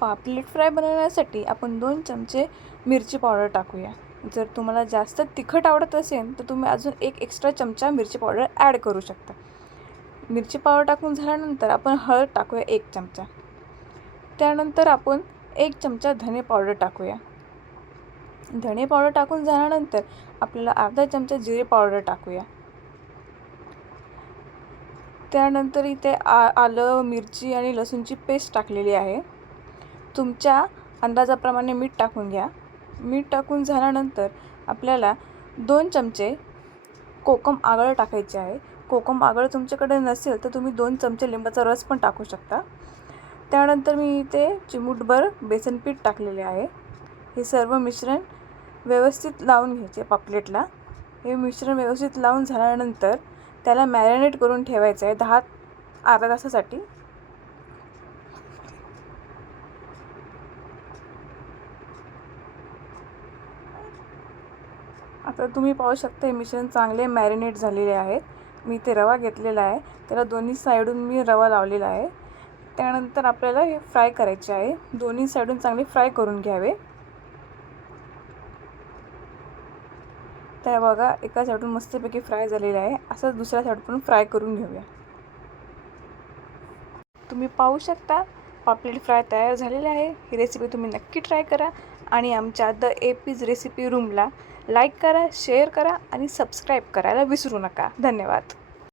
पापलेट फ्राय बनवण्यासाठी आपण 2 चमचे मिरची पावडर टाकूया. जर तुम्हाला जास्त तिखट आवडत असेल तर तुम्ही अजून एक एक्स्ट्रा चमचा मिरची पावडर ॲड करू शकता. मिरची पावडर टाकून झाल्यानंतर आपण हळद टाकूया 1 चमचा. त्यानंतर आपण 1 चमचा धने पावडर टाकूया. धने पावडर टाकून झाल्यानंतर आपल्याला अर्धा चमचा जिरे पावडर टाकूया. त्यानंतर इथे आलं, मिरची आणि लसूणची पेस्ट टाकलेली आहे. तुमच्या अंदाजाप्रमाणे मीठ टाकून घ्या. मीठ टाकून झाल्यानंतर आपल्याला 2 चमचे कोकम आगळ टाकायचे आहे. कोकम आगळ तुमच्याकडे नसेल तर तुम्ही 2 चमचे लिंबाचा रस पण टाकू शकता. त्यानंतर मी इथे चिमूटभर बेसन पीठ टाकलेले आहे. हे सर्व मिश्रण व्यवस्थित लावून घ्यायचे पापलेटला. हे मिश्रण व्यवस्थित लावून झाल्यानंतर त्याला मॅरिनेट करून ठेवायचं आहे अर्ध्या तासासाठी. आता तुम्ही पाहू शकता हे मिश्रण चांगले मॅरिनेट झालेले आहेत. मी इथे रवा घेतलेला आहे, त्याला दोन्ही साईडून मी रवा लावलेला आहे. त्यानंतर आपल्याला हे फ्राय करायचे आहे. दोन्ही साईडून चांगले फ्राय करून घ्यावे. त्या बघा एका साईडून मस्तपैकी फ्राय झालेले आहे. असं दुसऱ्या साईडून फ्राय करून घेऊया. तुम्ही पाहू शकता पापलेट फ्राय तयार झालेले आहे. ही रेसिपी तुम्ही नक्की ट्राय करा आणि आमच्या द एपीज रेसिपी रूमला लाईक करा, शेअर करा आणि सबस्क्राईब करायला विसरू नका. धन्यवाद.